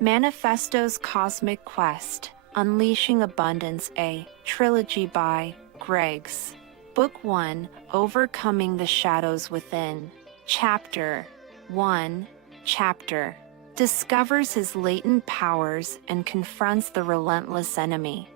Manifesto's Cosmic Quest, Unleashing Abundance, a trilogy by Greggs. Book 1, Overcoming the Shadows Within. Chapter 1. Chapter discovers his latent powers and confronts the relentless enemy.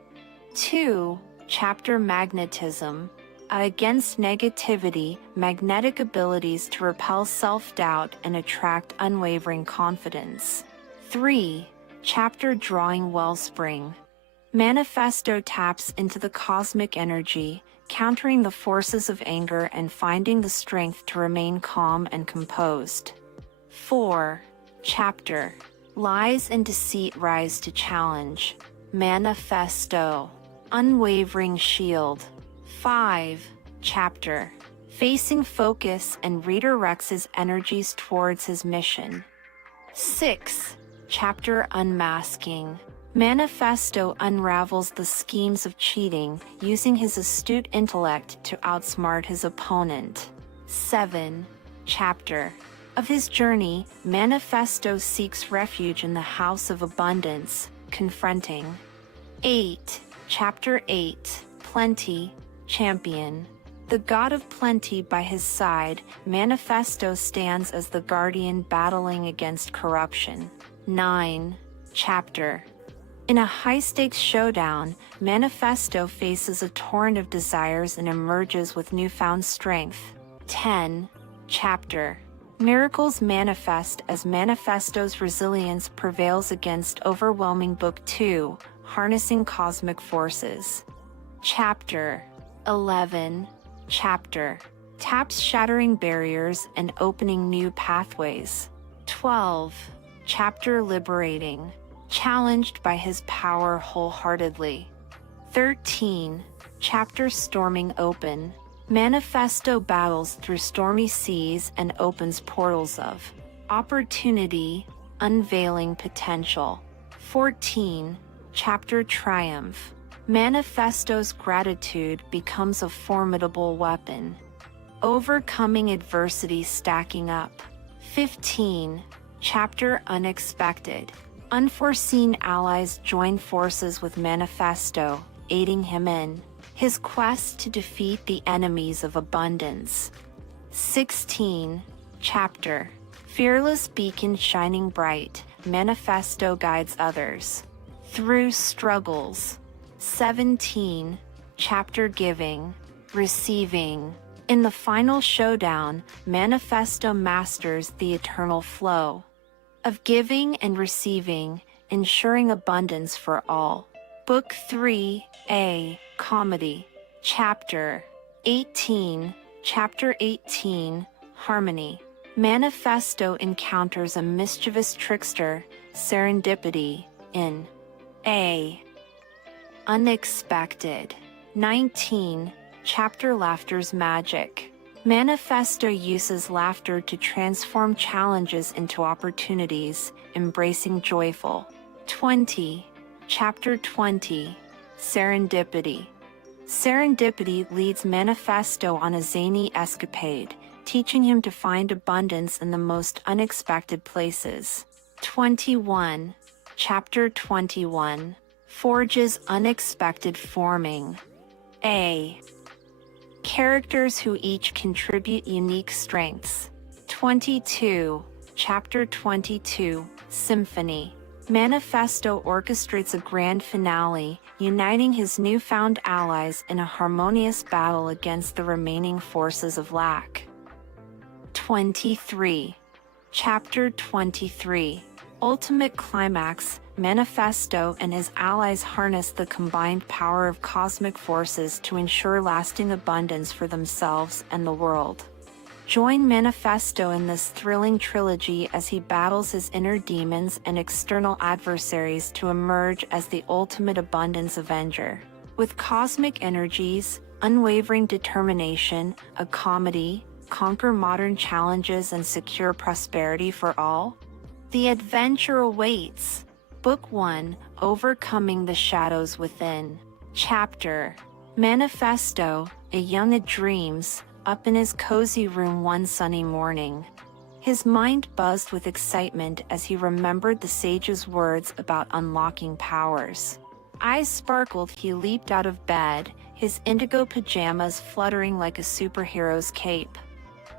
2. Chapter Magnetism. Against negativity, magnetic abilities to repel self-doubt and attract unwavering confidence. 3. Chapter Drawing Wellspring. Manifesto taps into the cosmic energy, countering the forces of anger and finding the strength to remain calm and composed. 4. Chapter Lies and Deceit Rise to Challenge. Manifesto Unwavering Shield. 5. Chapter Facing Focus and redirects his energies towards his mission. 6. Chapter Unmasking. Manifesto unravels the schemes of cheating, using his astute intellect to outsmart his opponent. 7. Chapter of his journey, Manifesto seeks refuge in the House of Abundance, confronting. 8. Chapter 8. Plenty, Champion. The god of plenty by his side, Manifesto stands as the guardian battling against corruption. 9. Chapter In a high-stakes showdown, Manifesto faces a torrent of desires and emerges with newfound strength. 10. Chapter Miracles manifest as Manifesto's resilience prevails against overwhelming. Book 2, Harnessing Cosmic Forces. Chapter 11. Chapter taps shattering barriers and opening new pathways. 12. Chapter Liberating. Challenged by his power wholeheartedly. 13. Chapter Storming Open. Manifesto battles through stormy seas and opens portals of opportunity, unveiling potential. 14. Chapter Triumph. Manifesto's gratitude becomes a formidable weapon. Overcoming adversity stacking up. 15. Chapter Unexpected. Unforeseen allies join forces with Manifesto, aiding him in his quest to defeat the enemies of abundance. 16. Chapter Fearless Beacon Shining Bright. Manifesto guides others through struggles. 17. Chapter Giving, Receiving. In the final showdown, Manifesto masters the eternal flow of giving and receiving, ensuring abundance for all. Book 3, A. Comedy. Chapter 18. Chapter 18. Harmony. Manifesto encounters a mischievous trickster, Serendipity, in A. Unexpected. 19. Chapter Laughter's Magic. Manifesto uses laughter to transform challenges into opportunities, embracing joyful. 20. Chapter 20. Serendipity. Serendipity leads Manifesto on a zany escapade, teaching him to find abundance in the most unexpected places. 21. Chapter 21. Forges Unexpected Forming. A. Characters who each contribute unique strengths. 22. Chapter 22. Symphony. Manifesto orchestrates a grand finale, uniting his newfound allies in a harmonious battle against the remaining forces of lack. 23. Chapter 23. Ultimate Climax. Manifesto and his allies harness the combined power of cosmic forces to ensure lasting abundance for themselves and the world. Join Manifesto in this thrilling trilogy as he battles his inner demons and external adversaries to emerge as the ultimate abundance avenger. With cosmic energies, unwavering determination, a comedy, conquer modern challenges and secure prosperity for all. The adventure awaits. Book 1, Overcoming the Shadows Within. Chapter Manifesto, a young at dreams, up in his cozy room one sunny morning. His mind buzzed with excitement as he remembered the sage's words about unlocking powers. Eyes sparkled, he leaped out of bed, his indigo pajamas fluttering like a superhero's cape.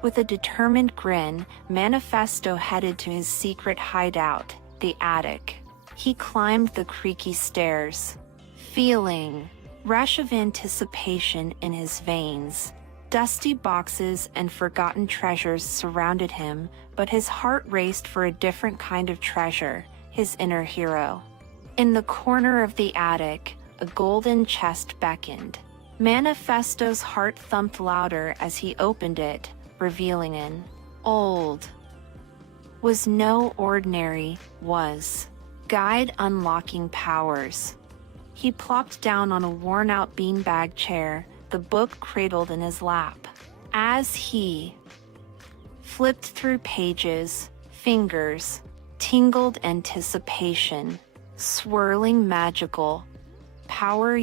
With a determined grin, Manifesto headed to his secret hideout, the attic. He climbed the creaky stairs, feeling rush of anticipation in his veins. Dusty boxes and forgotten treasures surrounded him, but his heart raced for a different kind of treasure, his inner hero. In the corner of the attic, a golden chest beckoned. Manifesto's heart thumped louder as he opened it, revealing an old was no ordinary was guide unlocking powers. He plopped down on a worn-out beanbag chair, the book cradled in his lap. As he flipped through pages, fingers tingled anticipation, swirling magical power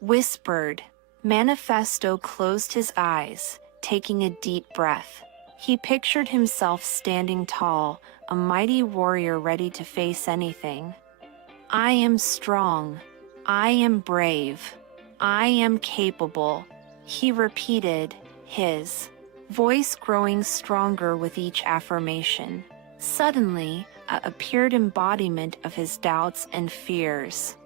whispered. Manifesto closed his eyes, taking a deep breath. He pictured himself standing tall, a mighty warrior ready to face anything. I am strong. I am brave. I am capable, he repeated, his voice growing stronger with each affirmation. Suddenly, appeared embodiment of his doubts and fears.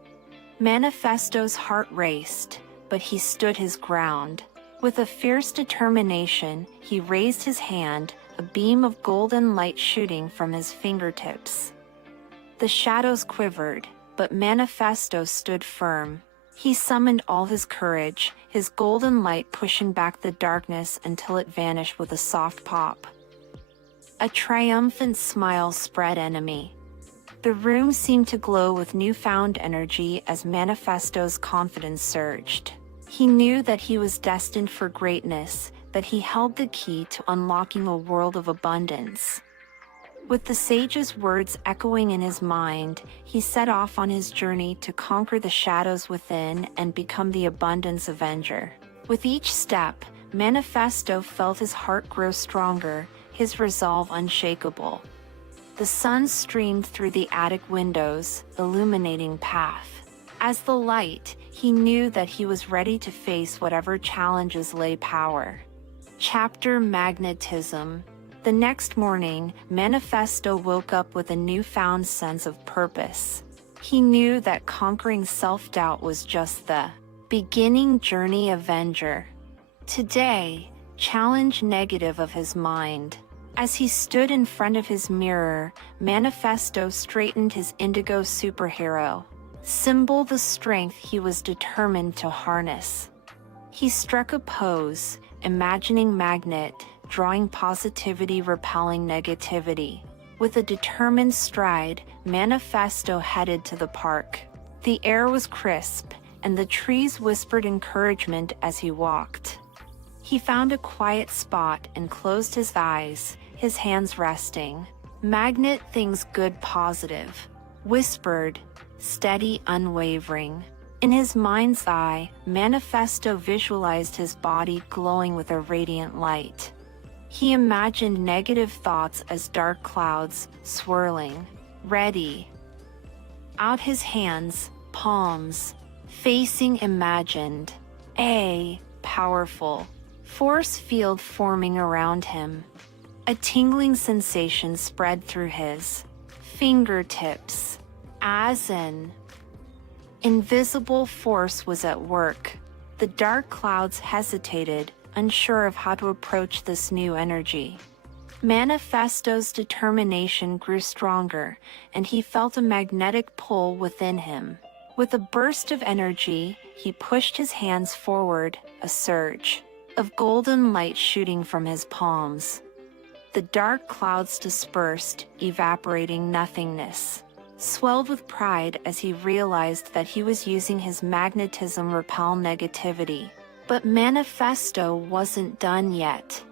Manifesto's heart raced, but he stood his ground. With a fierce determination, he raised his hand, a beam of golden light shooting from his fingertips. The shadows quivered, but Manifesto stood firm. He summoned all his courage, his golden light pushing back the darkness until it vanished with a soft pop. A triumphant smile spread enemy. The room seemed to glow with newfound energy as Manifesto's confidence surged. He knew that he was destined for greatness, that he held the key to unlocking a world of abundance. With the sage's words echoing in his mind, he set off on his journey to conquer the shadows within and become the abundance avenger. With each step, Manifesto felt his heart grow stronger, his resolve unshakable. The sun streamed through the attic windows, illuminating path. As the light, he knew that he was ready to face whatever challenges lay power. Chapter Magnetism. The next morning, Manifesto woke up with a newfound sense of purpose. He knew that conquering self-doubt was just the beginning journey avenger. Today, challenge negative of his mind. As he stood in front of his mirror, Manifesto straightened his indigo superhero symbol, the strength he was determined to harness. He struck a pose, imagining magnet, drawing positivity, repelling negativity. With a determined stride, Manifesto headed to the park. The air was crisp, and the trees whispered encouragement as he walked. He found a quiet spot and closed his eyes, his hands resting. Magnet things good, positive, whispered, steady, unwavering. In his mind's eye, Manifesto visualized his body glowing with a radiant light. He imagined negative thoughts as dark clouds, swirling, ready. Out his hands, palms, facing, imagined a powerful force field forming around him. A tingling sensation spread through his fingertips, as an invisible force was at work. The dark clouds hesitated, unsure of how to approach this new energy. Manifesto's determination grew stronger, and he felt a magnetic pull within him. With a burst of energy, he pushed his hands forward, a surge of golden light shooting from his palms. The dark clouds dispersed, evaporating nothingness. Swelled with pride as he realized that he was using his magnetism repel negativity. But Manifesto wasn't done yet.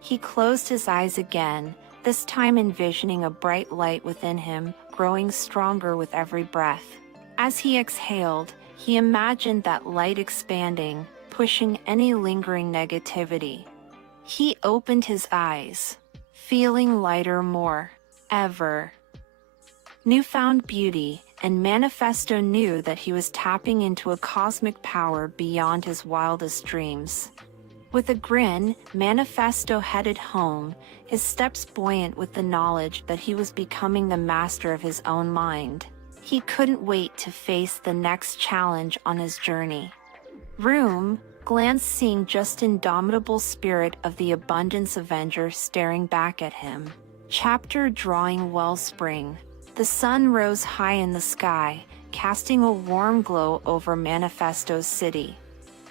He closed his eyes again, this time envisioning a bright light within him, growing stronger with every breath. As he exhaled, he imagined that light expanding, pushing any lingering negativity. He opened his eyes, feeling lighter more ever. Newfound beauty, and Manifesto knew that he was tapping into a cosmic power beyond his wildest dreams. With a grin, Manifesto headed home, his steps buoyant with the knowledge that he was becoming the master of his own mind. He couldn't wait to face the next challenge on his journey. Room, glance seeing just indomitable spirit of the Abundance Avenger staring back at him. Chapter drawing Wellspring. The sun rose high in the sky, casting a warm glow over Manifesto's city.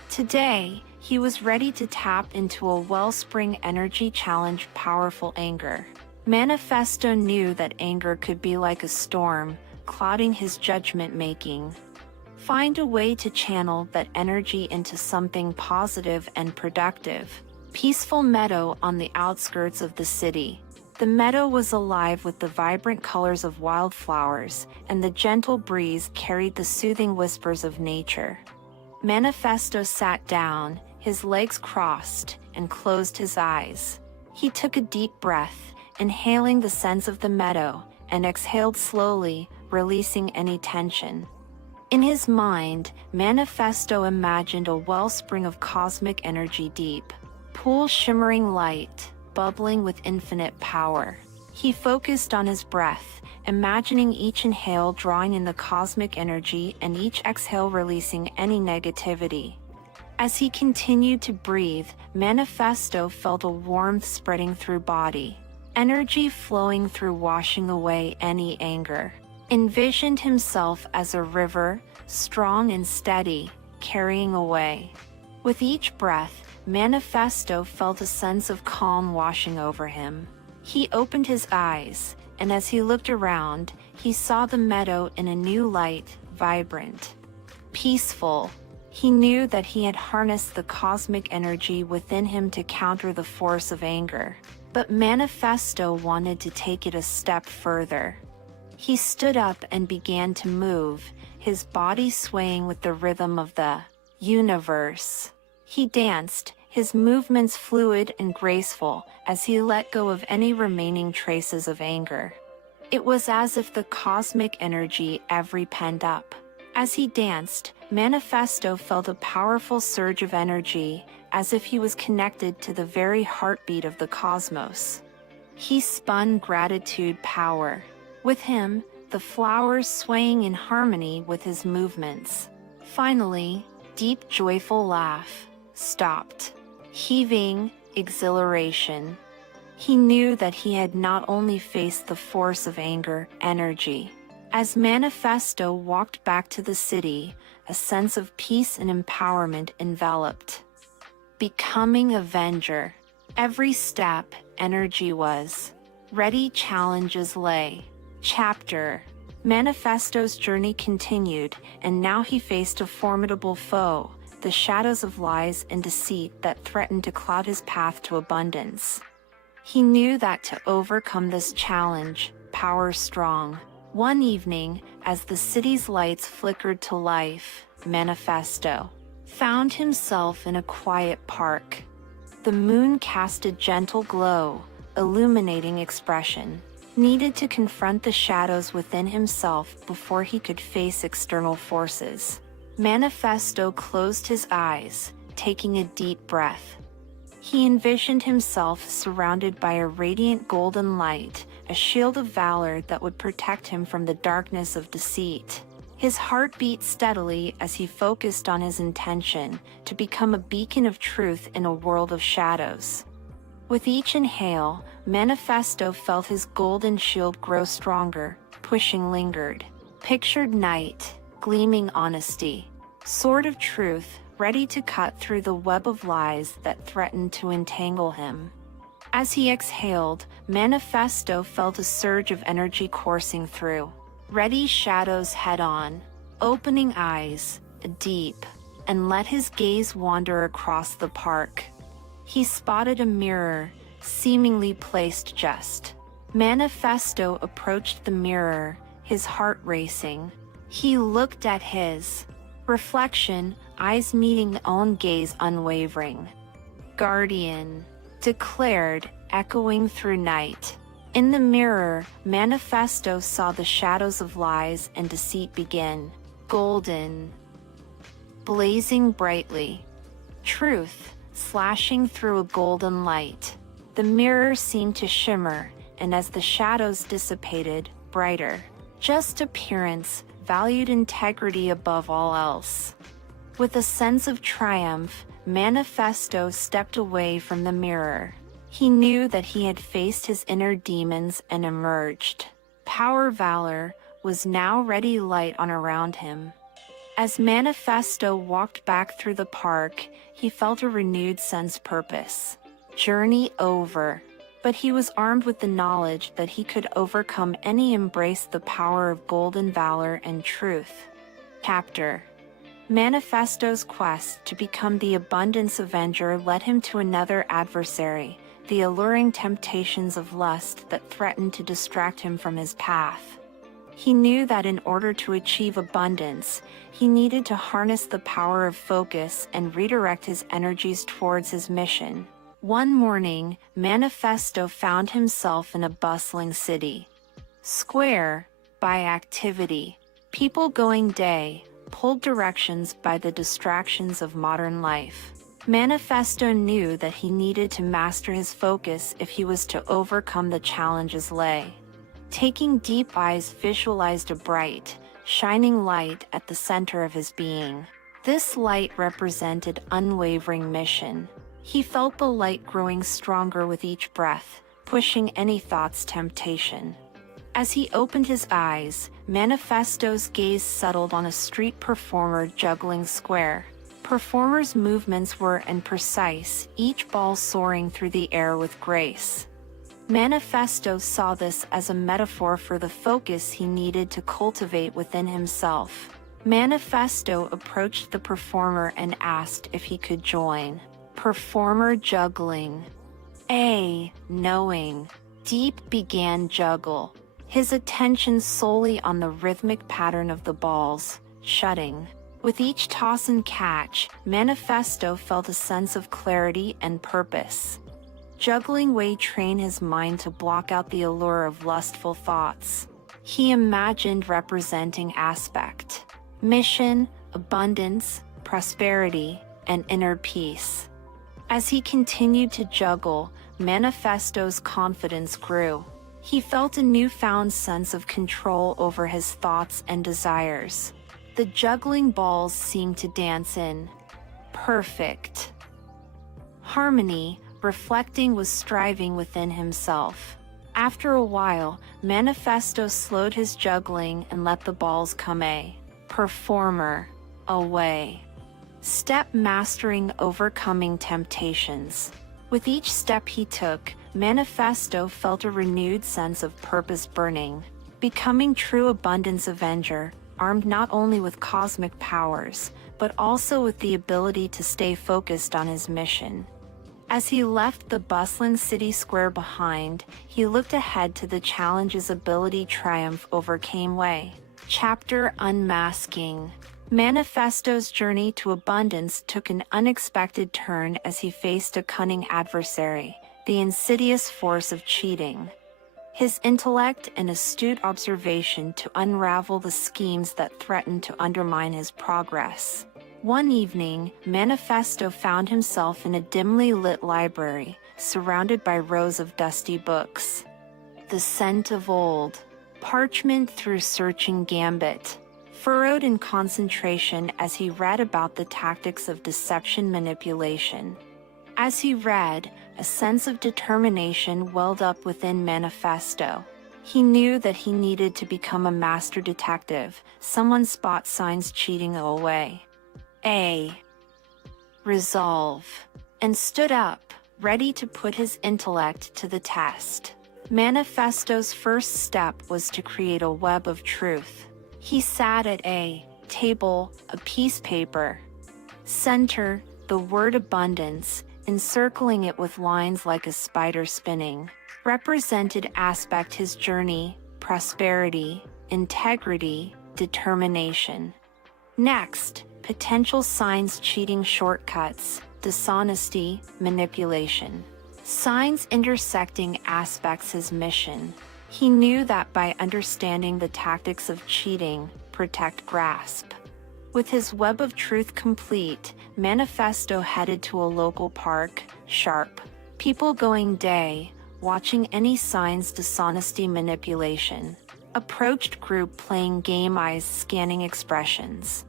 Today, he was ready to tap into a wellspring energy challenge powerful anger. Manifesto knew that anger could be like a storm, clouding his judgment-making. Find a way to channel that energy into something positive and productive. Peaceful meadow on the outskirts of the city. The meadow was alive with the vibrant colors of wildflowers, and the gentle breeze carried the soothing whispers of nature. Manifesto sat down, his legs crossed, and closed his eyes. He took a deep breath, inhaling the scents of the meadow, and exhaled slowly, releasing any tension. In his mind, Manifesto imagined a wellspring of cosmic energy, deep, pool shimmering light, bubbling with infinite power. He focused on his breath, imagining each inhale drawing in the cosmic energy and each exhale releasing any negativity. As he continued to breathe, Manifesto felt a warmth spreading through body, energy flowing through, washing away any anger. Envisioned himself as a river, strong and steady, carrying away. With each breath, Manifesto felt a sense of calm washing over him. He opened his eyes, and as he looked around, he saw the meadow in a new light, vibrant, peaceful. He knew that he had harnessed the cosmic energy within him to counter the force of anger. But Manifesto wanted to take it a step further. He stood up and began to move, his body swaying with the rhythm of the universe. He danced, his movements fluid and graceful, as he let go of any remaining traces of anger. It was as if the cosmic energy every penned up. As he danced, Manifesto felt a powerful surge of energy, as if he was connected to the very heartbeat of the cosmos. He spun gratitude power. With him, the flowers swaying in harmony with his movements. Finally, deep joyful laugh stopped. Heaving exhilaration. He knew that he had not only faced the force of anger, energy. As Manifesto walked back to the city, a sense of peace and empowerment enveloped. Becoming Avenger. Every step, energy was ready, challenges lay. Chapter. Manifesto's journey continued, and now he faced a formidable foe, the shadows of lies and deceit that threatened to cloud his path to abundance. He knew that to overcome this challenge, power strong. One evening, as the city's lights flickered to life, Manifesto found himself in a quiet park. The moon cast a gentle glow, illuminating expression. Needed to confront the shadows within himself before he could face external forces. Manifesto closed his eyes, taking a deep breath. He envisioned himself surrounded by a radiant golden light, a shield of valor that would protect him from the darkness of deceit. His heart beat steadily as he focused on his intention to become a beacon of truth in a world of shadows. With each inhale, Manifesto felt his golden shield grow stronger, pushing lingered. Pictured night, gleaming honesty. Sword of truth, ready to cut through the web of lies that threatened to entangle him. As he exhaled, Manifesto felt a surge of energy coursing through. Ready, shadows head on. Opening eyes, deep, and let his gaze wander across the park. He spotted a mirror, seemingly placed just. Manifesto approached the mirror, his heart racing. He looked at his reflection, eyes meeting the own gaze unwavering. Guardian, declared, echoing through night. In the mirror, Manifesto saw the shadows of lies and deceit begin. Golden, blazing brightly. Truth, slashing through a golden light. The mirror seemed to shimmer, and as the shadows dissipated, brighter. Just appearance, valued integrity above all else. With a sense of triumph, Manifesto stepped away from the mirror. He knew that he had faced his inner demons and emerged. Valor was now ready light on around him. As Manifesto walked back through the park, he felt a renewed sense of purpose. Journey over. But he was armed with the knowledge that he could overcome any. Embrace the power of golden valor and truth. Chapter. Manifesto's quest to become the Abundance Avenger led him to another adversary, the alluring temptations of lust that threatened to distract him from his path. He knew that in order to achieve abundance, he needed to harness the power of focus and redirect his energies towards his mission. One morning, Manifesto found himself in a bustling city. Square, by activity. People going day, pulled directions by the distractions of modern life. Manifesto knew that he needed to master his focus if he was to overcome the challenges lay. Taking deep eyes visualized a bright, shining light at the center of his being. This light represented unwavering mission. He felt the light growing stronger with each breath, pushing any thought's temptation. As he opened his eyes, Manifesto's gaze settled on a street performer juggling square. Performer's movements were imprecise, each ball soaring through the air with grace. Manifesto saw this as a metaphor for the focus he needed to cultivate within himself. Manifesto approached the performer and asked if he could join. Performer juggling. Knowing. Deep began juggle, his attention solely on the rhythmic pattern of the balls, shutting. With each toss and catch, Manifesto felt a sense of clarity and purpose. Juggling way trained his mind to block out the allure of lustful thoughts. He imagined representing aspect, mission, abundance, prosperity, and inner peace. As he continued to juggle, Manifesto's confidence grew. He felt a newfound sense of control over his thoughts and desires. The juggling balls seemed to dance in perfect harmony, reflecting with striving within himself. After a while, Manifesto slowed his juggling and let the balls come performer away. Step mastering overcoming temptations. With each step he took, Manifesto felt a renewed sense of purpose burning. Becoming true Abundance Avenger, armed not only with cosmic powers, but also with the ability to stay focused on his mission. As he left the bustling city square behind, he looked ahead to the challenges ability triumph overcame way. Chapter Unmasking. Manifesto's journey to abundance took an unexpected turn as he faced a cunning adversary, the insidious force of cheating. His intellect and astute observation to unravel the schemes that threatened to undermine his progress. One evening, Manifesto found himself in a dimly lit library, surrounded by rows of dusty books. The scent of old parchment through searching gambit, furrowed in concentration as he read about the tactics of deception manipulation. As he read, a sense of determination welled up within Manifesto. He knew that he needed to become a master detective, someone spot signs cheating away. Resolve. And stood up, ready to put his intellect to the test. Manifesto's first step was to create a web of truth. He sat at a table, a piece of paper. Center, the word abundance, encircling it with lines like a spider spinning, represented aspect his journey, prosperity, integrity, determination. Next, potential signs cheating shortcuts, dishonesty, manipulation. signs intersecting aspects his mission. He knew that by understanding the tactics of cheating, protect, grasp. With his web of truth complete, Manifesto headed to a local park, sharp. People going day, watching any signs dishonesty manipulation. Approached group playing game eyes scanning expressions.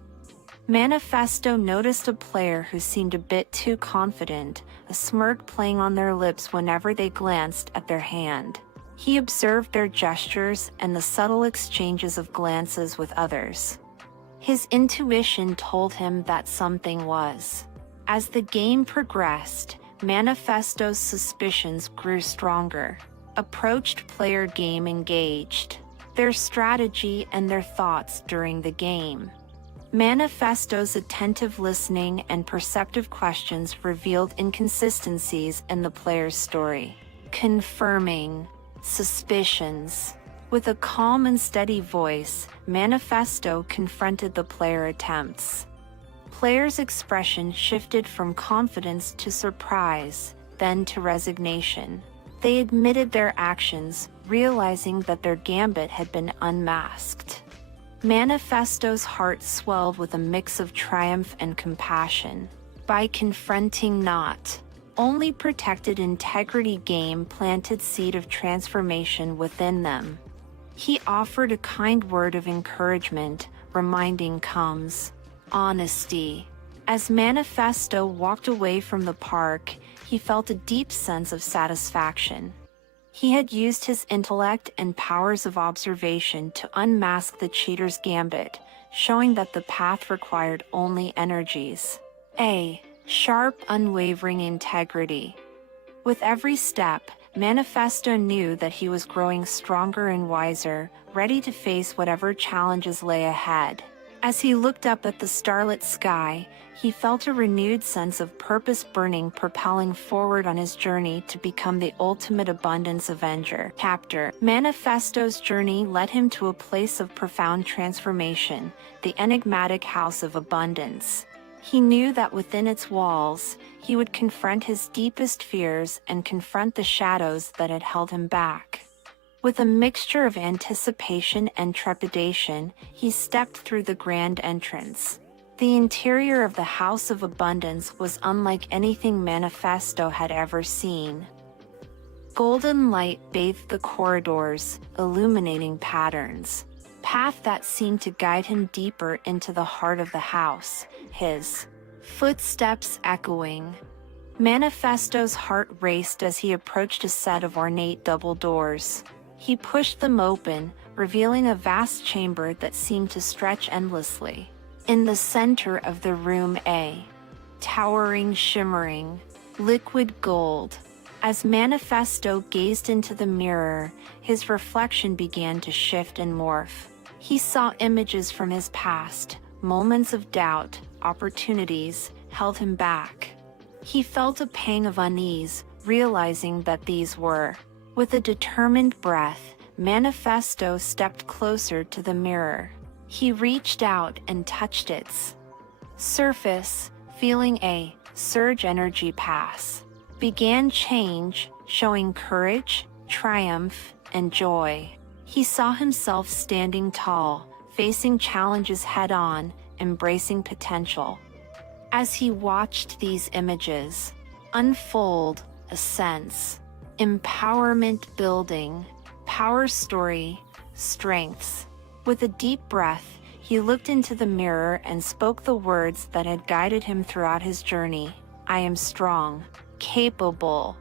Manifesto noticed a player who seemed a bit too confident, a smirk playing on their lips whenever they glanced at their hand. He observed their gestures and the subtle exchanges of glances with others. His intuition told him that something was. As the game progressed, Manifesto's suspicions grew stronger. Approached player game engaged. Their strategy and their thoughts during the game. Manifesto's attentive listening and perceptive questions revealed inconsistencies in the player's story, confirming suspicions. With a calm and steady voice, Manifesto confronted the player attempts. Player's expression shifted from confidence to surprise, then to resignation. They admitted their actions, realizing that their gambit had been unmasked. Manifesto's heart swelled with a mix of triumph and compassion. By confronting not only protected integrity game planted seed of transformation within them. He offered a kind word of encouragement, reminding comes honesty. As Manifesto walked away from the park, he felt a deep sense of satisfaction. He had used his intellect and powers of observation to unmask the cheater's gambit, showing that the path required only energies. A sharp, unwavering integrity. With every step, Manifesto knew that he was growing stronger and wiser, ready to face whatever challenges lay ahead. As he looked up at the starlit sky, he felt a renewed sense of purpose burning, propelling forward on his journey to become the ultimate abundance avenger. Chapter. Manifesto's journey led him to a place of profound transformation, the enigmatic house of abundance. He knew that within its walls, he would confront his deepest fears and confront the shadows that had held him back. With a mixture of anticipation and trepidation, he stepped through the grand entrance. The interior of the House of Abundance was unlike anything Manifesto had ever seen. Golden light bathed the corridors, illuminating patterns. Path that seemed to guide him deeper into the heart of the house, his footsteps echoing. Manifesto's heart raced as he approached a set of ornate double doors. He pushed them open, revealing a vast chamber that seemed to stretch endlessly. In the center of the room, a towering, shimmering, liquid gold. As Manifesto gazed into the mirror, his reflection began to shift and morph. He saw images from his past, moments of doubt, opportunities held him back. He felt a pang of unease, realizing that these were. With a determined breath, Manifesto stepped closer to the mirror. He reached out and touched its surface, feeling a surge energy pass. Began change, showing courage, triumph, and joy. He saw himself standing tall, facing challenges head-on, embracing potential. As he watched these images unfold, a sense, empowerment building, power story, strengths. With a deep breath, he looked into the mirror and spoke the words that had guided him throughout his journey. I am strong, capable.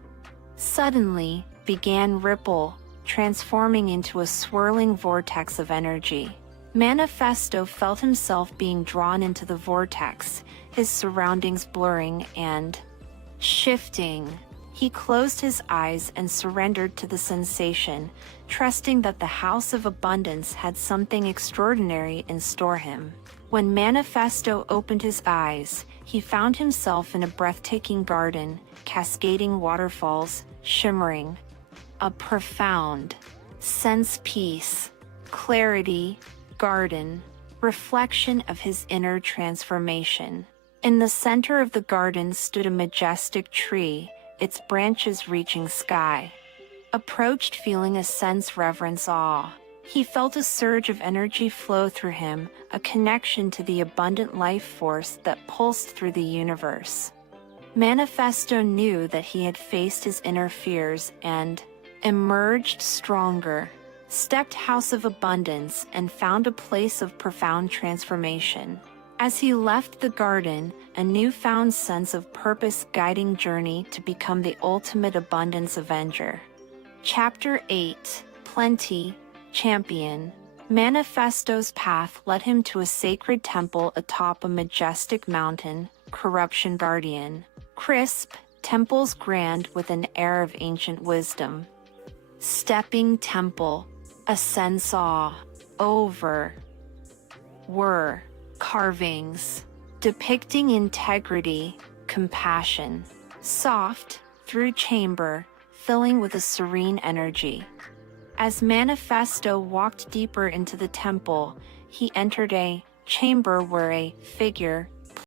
Suddenly, began ripple, transforming into a swirling vortex of energy. Manifesto felt himself being drawn into the vortex, his surroundings blurring and shifting. He closed his eyes and surrendered to the sensation, trusting that the House of Abundance had something extraordinary in store him. When Manifesto opened his eyes, he found himself in a breathtaking garden, cascading waterfalls, shimmering. A profound sense peace, clarity, garden, reflection of his inner transformation. In the center of the garden stood a majestic tree, its branches reaching sky. Approached feeling a sense reverence awe. He felt a surge of energy flow through him, a connection to the abundant life force that pulsed through the universe. Manifesto knew that he had faced his inner fears and emerged stronger, stepped House of Abundance, and found a place of profound transformation. As he left the garden, a newfound sense of purpose guiding journey to become the ultimate abundance avenger. Chapter 8, Plenty, Champion. Manifesto's path led him to a sacred temple atop a majestic mountain, Corruption Guardian. Crisp, temples grand with an air of ancient wisdom. Stepping temple, ascends awe, over. Were carvings, depicting integrity, compassion. Soft, through chamber, filling with a serene energy. As Manifesto walked deeper into the temple, he entered a chamber where a figure,